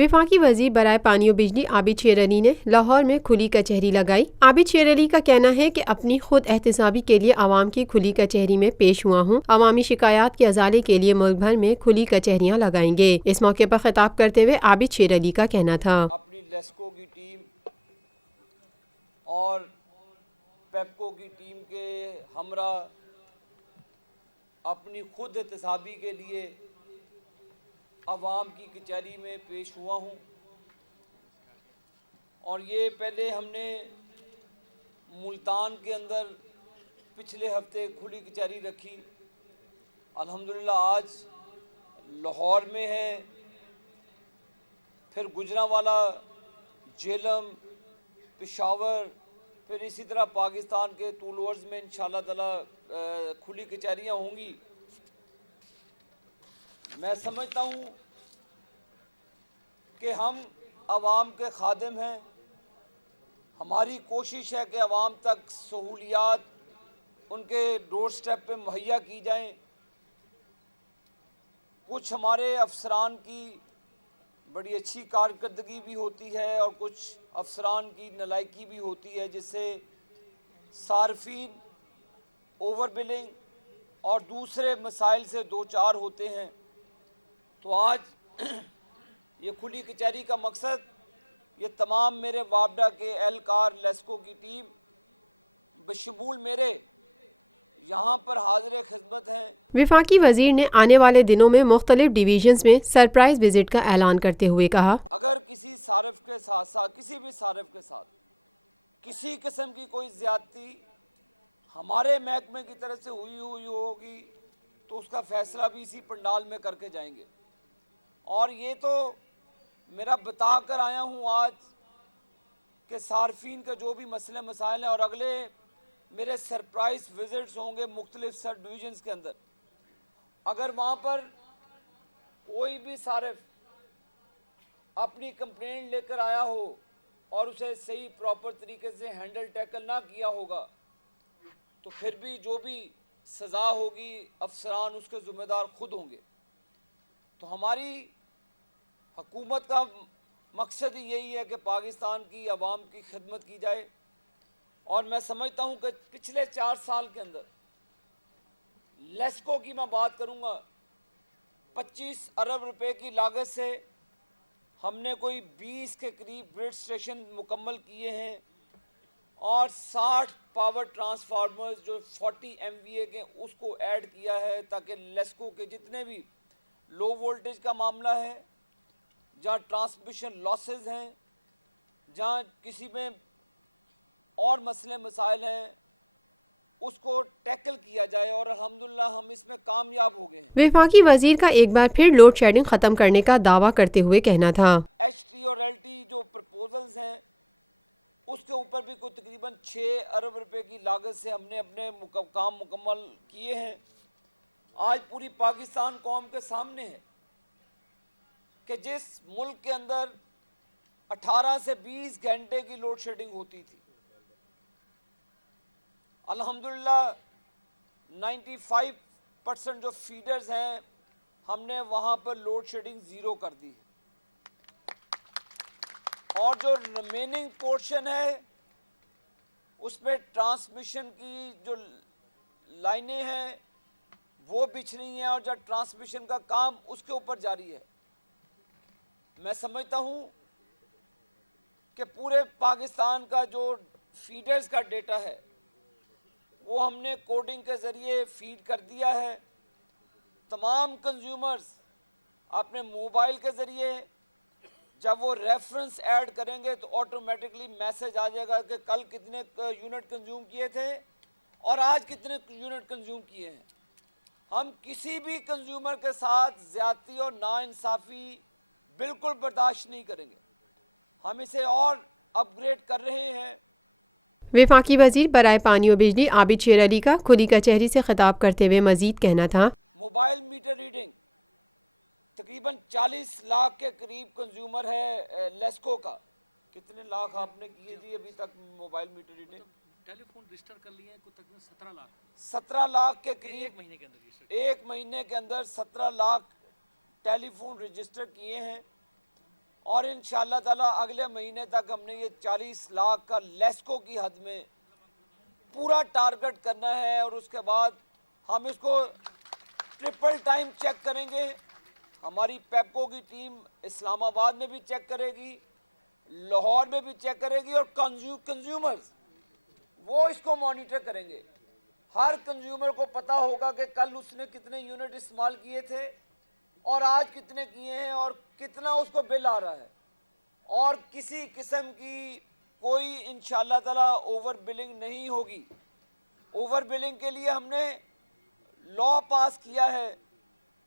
वफाकी वजीर बराए पानी और बिजली आबिद शेर अली ने लाहौर में खुली कचहरी लगाई। आबिद शेर अली का कहना है कि अपनी खुद एहतसाबी के लिए आवाम की खुली कचहरी में पेश हुआ हूँ। अवामी शिकायत के अजाले के लिए मुल्क भर में खुली कचहरियाँ लगाएंगे। इस मौके पर खिताब करते हुए आबिद शेर अली का कहना था, अपनी लेस्को की टीम और पेप्को की टीम के हमरा अपनी खुद एहतसाबी के लिए अवाम की कचहरी में पेश हुआ हूँ। और ये पहले हमने मुल्तान के अंदर पिछले हफ्ते खुली कचहरी रखी। अल्हम्दुलिल्लाह आज लाहौर में है, फिर गुजरांवाला, झेलम, पेशावर, फिर इसी तरह पाकिस्तान के तूल-अर्ज़ में इंशाअल्लाह ताला खुली कचहरियाँ होंगी। मैं समझता हूँ कि हम आवाम के खादिम हैं। हमारी कोशिश है कि आवाम तक सहूलियात उनके डोर स्टेप पे मुहैया की जाएं। कुछ हमारे अफसरान की बड़ी अच्छी कारकर्दगी भी होती है और कुछ अफसरान की नलायकी भी होती है, जिससे सार्फिन ओवर बिलिंग और दूसरे मसाइल से दो चार होते हैं। तो आज ये खुली कचहरी का मकसद ये तमाम मेरे वापडा के एहलकार लेस्को की टीम बशमूल मेरे यहाँ पर हाजिर खिदमत हैं। वफाकी वजीर ने आने वाले दिनों में मुख्तलिफ डिवीजन्स में सरप्राइज विजिट का ऐलान करते हुए कहा, अगर किसी सारिफ के साथ किसी भी सारिफ के साथ किसी किस्म की कोई ज्यादती हमारे महकमे की तरफ से हुई होगी तो उसका फैसला भी इसी पंडाल में करके जाएंगे। और ये तो मेरा बता कर आया हूँ आज कि सार्फिन के जो भी मसले मसाइल हैं, और अगले मेरे सरप्राइज विजिट्स होंगे मुख्तलिफ सब डिवीजन्स के अंदर। अगर वहाँ पर कोई भी सारिफ अपनी कंप्लेंट लेकर आया हो और उसे सही प्रॉपर तरीके से हैंडल टैकल ना किया होगा तो फिर भी जो भी सज़ा होगी अफसरान उसके ज़िम्मेदार खुद होंगे। तो हमारी हुकूमत का मकसद ही यही है कि पाकिस्तान की आवाम की खिदमत की जाए। और मैं समझता हूँ कि पिछले 4 साल के अंदर लेस्को की मैं बात करूँगा, 25 अरब रुपए की लागत से हमने कोई 20 के करीब ग्रिड स्टेशन मुकम्मल किए हैं और 60 पावर ट्रांसफार्मर्स जो 40 MVA के उसको ऐड किया है, ताकि लेस्को के जितने भी लो वोल्टेज का मामला है, जहाँ ट्रांसमिशन लॉसेस हैं, जहाँ किसी में और मसले मसाइल हैं, उसको टैकल किया जाए। और अल्हम्दुलिल्लाह हम इसमें कामयाब हो गए हैं। वफाकी वजीर का एक बार फिर लोड शेडिंग खत्म करने का दावा करते हुए कहना था, HT और LT जो प्रपोजल्स हैं उसके ऊपर भी कोई तकरीबन 6 अरब रुपए की लागत से हमने अपने काम मुकम्मल किए हैं। आज पूरी पाकिस्तान कौम के सामने है कि जिस मुल्क के अंदर 18 से 20 घंटे की लोड शेडिंग होती थी, अल्हम्दुलिल्लाह 95% जो फीडर्स हैं हमने वहाँ पर लोड शेडिंग ज़ीरो कर दी है। और जो रिमेनिंग पोर्शन है उसमें ट्रांसमिशन की जो लाइनें हैं वो बिछ रही हैं और जो ट्रांसमिशन का काम उसके ऊपर जारी है। मैं समझता हूँ कि पूरे पाकिस्तान का जो फीडर्स का डेटा है वो हमने कोडिंग के ज़रिए फीड कर दिया है। तमाम कंज्यूमर्स अपने मोबाइल के ज़रिए जब वो रेफरेंस ऐड करेंगे तो ऑटोमेटिकली मैसेज आ जाएगा कि कल कितने यूनिट कंज्यूम किए थे और आज कितने यूनिट कंज्यूम किए हैं। हम किसी भी कंज्यूमर के साथ ज़्यादती और नाइंसाफ़ी बिल्कुल बर्दाश्त नहीं करेंगे। हम इसे और अपग्रेड कर रहे हैं। वफाकी वजीर बराए पानी और बिजली आबिद शेर अली का खुली कचहरी से खिताब करते हुए मजीद कहना था, मोबाइल मीटर रीडिंग तकरीबन 40 लाख के करीब कंज्यूमर है लेस्को का। कितने लाख आपने किए जी अभी तक mobile meter reading? Telephone register कर लिए हैं तकरीबन 17 लाख। 17 लाख के करीब एक महीने के अंदर एक महीने के अंदर 17 लाख टेलीफोन रजिस्टर किए हैं। اور انشاءاللہ تعالیٰ اگلے مہینے تک ہم نے یہ 40 لاکھ کا لیسکو کی حد میں پورا ٹارگٹ کرنا ہے، اور اس کے بعد ہم اس کو ٹرپل ٹائم چیک کریں گے. ہماری پیپکو کی ٹیم اسلام آباد میں بھی چیک کرے گی، لاہور میں بھی چیک کرے گی، اور کنزیومرز وہ اس کو مانیٹر کریں گے. ہر کنزیومر کو پتہ ہوگا کہ کل اس نے کتنے یونٹ استعمال کیے تھے اور آج کتنے کیے ہیں اور کتنا اس کو بل آ رہا ہے. اور کسی قسم کی کوئی انشاءاللہ تعالیٰ اوور بلنگ نہیں ہوگی. اوور بلنگ کے لیے ہم نے لا پاس کیا ہے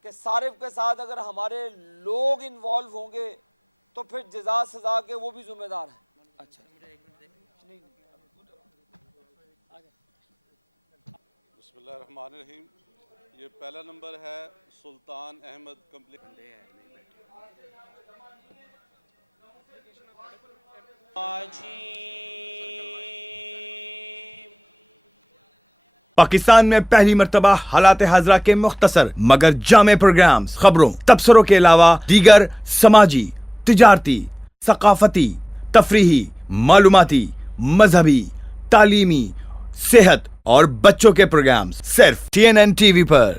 کہ صارف کے ساتھ اگر ہمارے لوگ انوالو ہوں گے تو پھر جزا سزا کے وہ بھی ذمہ دار ہیں. اچھا بسم اللہ الرحمن الرحیم. یہ پہلا نمبر ہے سلطان احمد کمپلیٹ. پاکستان میں پہلی مرتبہ حالات حاضرہ کے مختصر مگر جامع پروگرامز، خبروں، تبصروں کے علاوہ دیگر سماجی، تجارتی، ثقافتی، تفریحی، معلوماتی، مذہبی، تعلیمی، صحت اور بچوں کے پروگرامز صرف TNN TV پر.